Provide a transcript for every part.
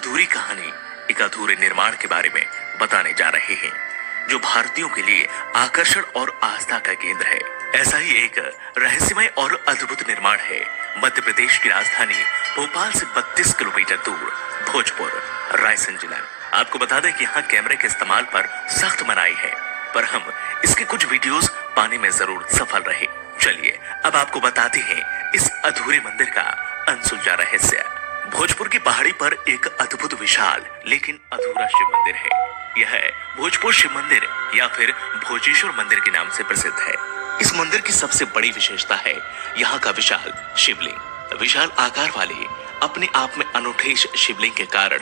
अधूरी कहानी, एक अधूरे निर्माण के बारे में बताने जा रहे हैं, जो भारतीयों के लिए आकर्षण और आस्था का केंद्र है। ऐसा ही एक रहस्यमय और अद्भुत निर्माण है मध्य प्रदेश की राजधानी भोपाल से 32 किलोमीटर दूर भोजपुर रायसेन जिला। आपको बता दें कि यहाँ कैमरे के इस्तेमाल पर सख्त मनाही है, पर हम इसके कुछ वीडियोस पाने में जरूर सफल रहे। चलिए अब आपको बताते हैं इस अधूरे मंदिर का अनसुलझा रहस्य। भोजपुर की पहाड़ी पर एक अद्भुत विशाल लेकिन अधूरा शिव मंदिर है। यह भोजपुर शिव मंदिर या फिर भोजेश्वर मंदिर के नाम से प्रसिद्ध है। इस मंदिर की सबसे बड़ी विशेषता है यहाँ का विशाल शिवलिंग। विशाल आकार वाले अपने आप में अनूठे शिवलिंग के कारण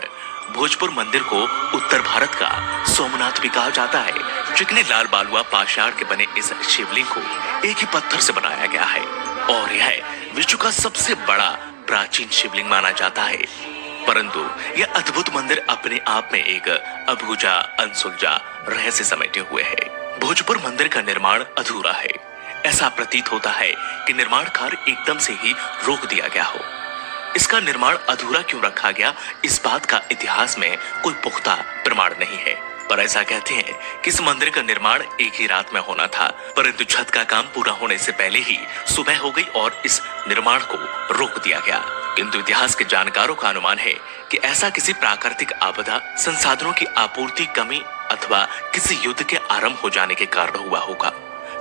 भोजपुर मंदिर को उत्तर भारत का सोमनाथ भी कहा जाता है। चिकने लाल बालुआ पाषाण के बने इस शिवलिंग को एक ही पत्थर से बनाया गया है और यह विश्व का सबसे बड़ा प्राचीन शिवलिंग माना जाता है। परंतु यह अद्भुत मंदिर अपने आप में एक अबूझा अनसुलझा रहस्य समेटे हुए है। भोजपुर मंदिर का निर्माण अधूरा है। ऐसा प्रतीत होता है कि निर्माण कार्य एकदम से ही रोक दिया गया हो। इसका निर्माण अधूरा क्यों रखा गया, इस बात का इतिहास में कोई पुख्ता प्रमाण नहीं है, पर ऐसा कहते हैं कि इस मंदिर का निर्माण एक ही रात में होना था, परंतु छत का काम पूरा होने से पहले ही सुबह हो गई और इस निर्माण को रोक दिया गया। किंतु इतिहास के जानकारों का अनुमान है कि ऐसा किसी प्राकृतिक आपदा, संसाधनों की आपूर्ति कमी अथवा किसी युद्ध के आरंभ हो जाने के कारण हुआ होगा।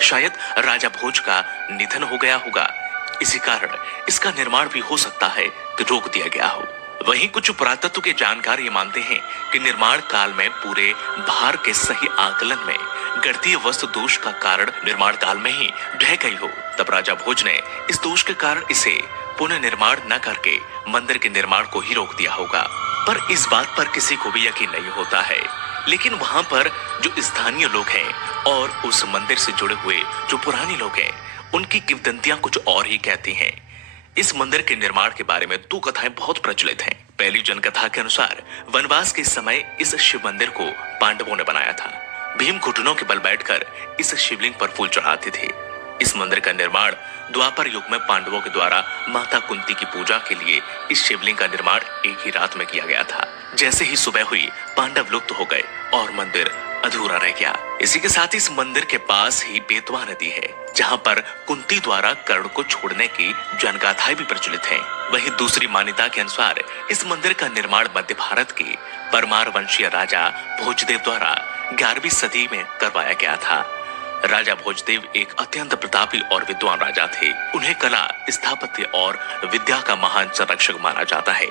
शायद राजा भोज का निधन हो गया होगा, इसी कारण इसका निर्माण भी हो सकता है कि रोक दिया गया हो। वहीं कुछ पुरातत्व के जानकार ये मानते हैं कि निर्माण काल में पूरे भार के सही आकलन में गणितीय वस्तु दोष का कारण निर्माण काल में ही ढह गई हो। तब राजा भोज ने इस दोष के कारण इसे पुनः निर्माण न करके मंदिर के निर्माण को ही रोक दिया होगा। पर इस बात पर किसी को भी यकीन नहीं होता है। लेकिन वहां पर जो स्थानीय लोग हैं और उस मंदिर से जुड़े हुए जो पुराने लोग हैं, उनकी किंवदंतियां कुछ और ही कहती हैं। इस मंदिर के निर्माण के बारे में दो कथाएं बहुत प्रचलित हैं। पहली जनकथा के अनुसार वनवास के समय इस शिव मंदिर को पांडवों ने बनाया था। भीम घुटनों के बल बैठकर इस शिवलिंग पर फूल चढ़ाते थे। इस मंदिर का निर्माण द्वापर युग में पांडवों के द्वारा माता कुंती की पूजा के लिए इस शिवलिंग का निर्माण एक ही रात में किया गया था। जैसे ही सुबह हुई, पांडव लुप्त हो गए और मंदिर अधूरा रह गया। इसी के साथ इस मंदिर के पास ही बेतवा नदी है, जहां पर कुंती द्वारा कर्ण को छोड़ने की जनगाथाएं भी प्रचलित हैं। वहीं दूसरी मान्यता के अनुसार इस मंदिर का निर्माण मध्य भारत के परमार वंशीय राजा भोजदेव द्वारा 11वीं सदी में करवाया गया था। राजा भोजदेव एक अत्यंत प्रतापी और विद्वान राजा थे। उन्हें कला, स्थापत्य और विद्या का महान संरक्षक माना जाता है।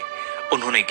उन्होंने